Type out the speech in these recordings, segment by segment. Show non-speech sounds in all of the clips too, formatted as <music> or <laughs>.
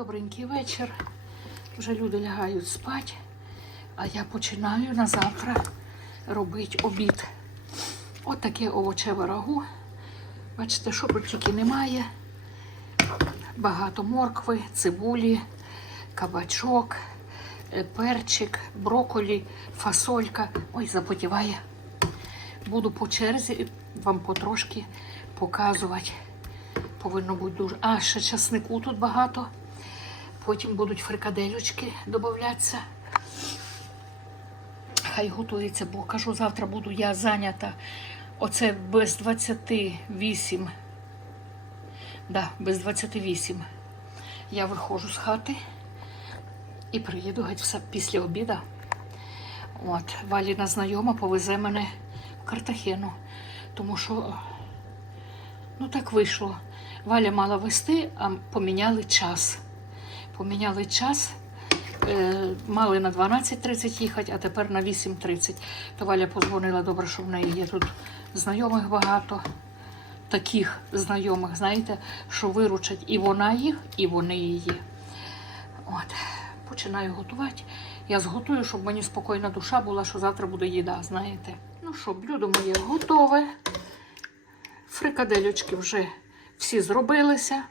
Добренький вечір. Вже люди лягають спати, а я починаю на завтра робити обід. От таке овочеве рагу. Бачите, що тільки немає. Багато моркви, цибулі, кабачок, е, перчик, броколі, фасолька. Ой, запотіває. Буду по черзі вам потрошки показувати. Повинно бути дуже. А, ще часнику тут багато. Потім будуть фрикаделючки додатися. Хай готується, бо кажу, завтра буду я зайнята. Оце без 28. Да, без 28. Я виходжу з хати і приїду геть все після обіду. От, Валіна знайома повезе мене в Картахену, тому що ну так вийшло. Валя мала вести, а поміняли час. Поміняли час. Е, мали на 12.30 їхати, а тепер на 8.30. То Валя позвонила, добре, що в неї є тут знайомих багато. Таких знайомих, знаєте, що виручать і вона їх, і вони її. От, починаю готувати. Я зготую, щоб мені спокійна душа була, що завтра буде їда, знаєте. Ну що, блюдо моє готове. Фрикадельочки вже всі зробилися.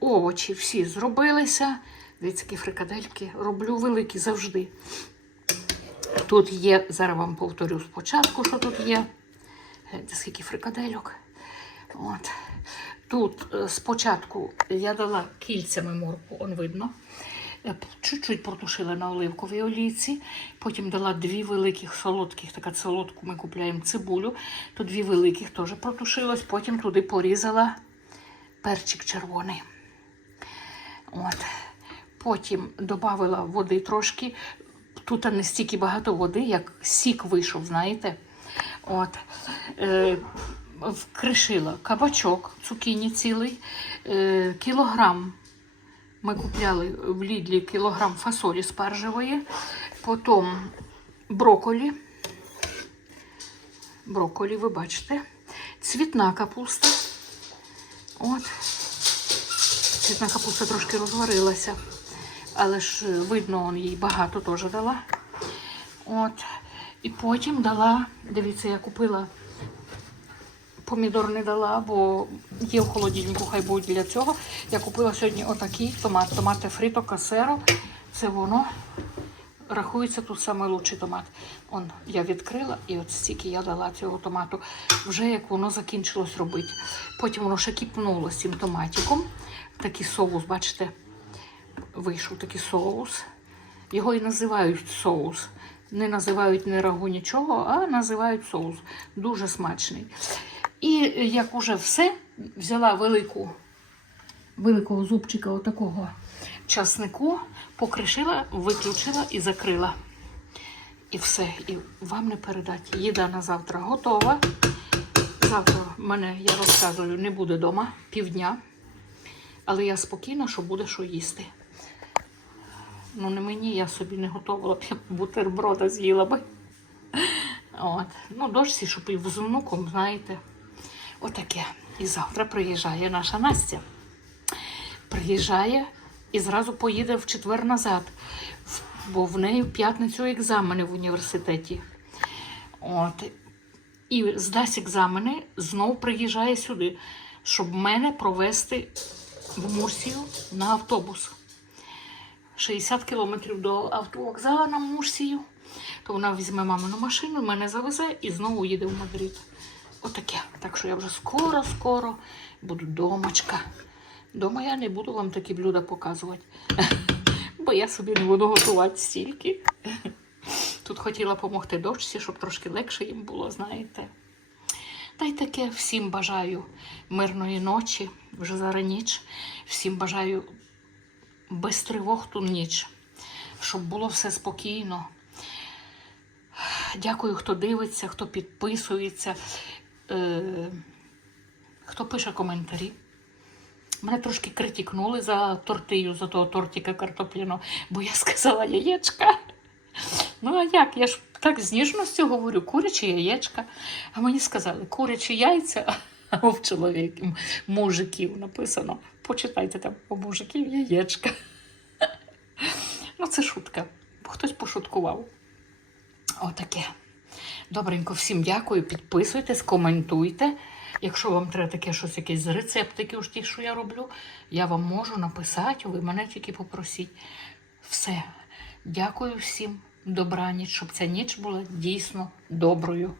Овочі всі зробилися. Дивіться, які фрикадельки роблю великі завжди. Тут є, зараз вам повторю спочатку, що тут є. Гляньте, скільки фрикадельок. От. Тут е, спочатку я дала кільцями морку, он видно. Е, Чуть-чуть протушила на оливковій олійці. Потім дала дві великих солодких, така солодку ми купуємо цибулю. То дві великих теж протушилось. Потім туди порізала перчик червоний. От. Потім додала води трошки. Тут не стільки багато води, як сік вийшов, знаєте. От. Е, вкришила кабачок, цукіні цілий, е, кілограм. Ми купляли в Лідлі кілограм фасолі спаржевої, потім броколі. Броколі, ви бачите, цвітна капуста. От. Цвітна капуста трошки розварилася, але ж е, видно, он їй багато теж дала. От. І потім дала, дивіться, я купила помідор не дала, бо є в холодильнику, хай будуть для цього. Я купила сьогодні отакий томат. Томати фрито касеро. Це воно рахується тут найкращий томат. Он я відкрила і от стільки я дала цього томату. Вже як воно закінчилось робити. Потім воно ще кипнуло з цим томатиком. Такий соус, бачите, вийшов такий соус. Його і називають соус. Не називають не рагу нічого, а називають соус. Дуже смачний. І як уже все, взяла велику, великого зубчика отакого часнику, покришила, виключила і закрила. І все. І вам не передати. Їда на завтра готова. Завтра в мене, я розказую, не буде вдома півдня. Але я спокійна, що буде що їсти. Ну, не мені, я собі не готувала, б, бутерброда з'їла би. От. Ну, дочці, щоб і з внуком, знаєте. Отаке. І завтра приїжджає наша Настя. Приїжджає і зразу поїде в четвер назад, бо в неї в п'ятницю екзамени в університеті. От. І здасть екзамени, знов приїжджає сюди, щоб мене провести в Мурсію на автобус. 60 кілометрів до автовокзалу на Мурсію. То вона візьме мамину машину, мене завезе і знову їде в Мадрид. Отаке. Так що я вже скоро-скоро буду домочка. Дома я не буду вам такі блюда показувати, <laughs> бо я собі не буду готувати стільки. <laughs> Тут хотіла допомогти дочці, щоб трошки легше їм було, знаєте. Та й таке всім бажаю мирної ночі, вже зараз ніч. Всім бажаю без тривог ту ніч, щоб було все спокійно. Дякую, хто дивиться, хто підписується, е, хто пише коментарі. Мене трошки критикнули за тортию, за того тортика картопляного, бо я сказала яєчка. Ну, а як? Я ж так з ніжністю говорю, курячі яєчка. А мені сказали, курячі яйця, <laughs> в чоловік, мужиків написано. Почитайте там у мужиків яєчка. <laughs> це шутка. Хтось пошуткував. Отаке. Добренько, всім дякую. Підписуйтесь, коментуйте. Якщо вам треба таке щось, якісь рецептики, уж ті, що я роблю, я вам можу написати, ви мене тільки попросіть. Все. Дякую всім. Добраніч, щоб ця ніч була дійсно доброю.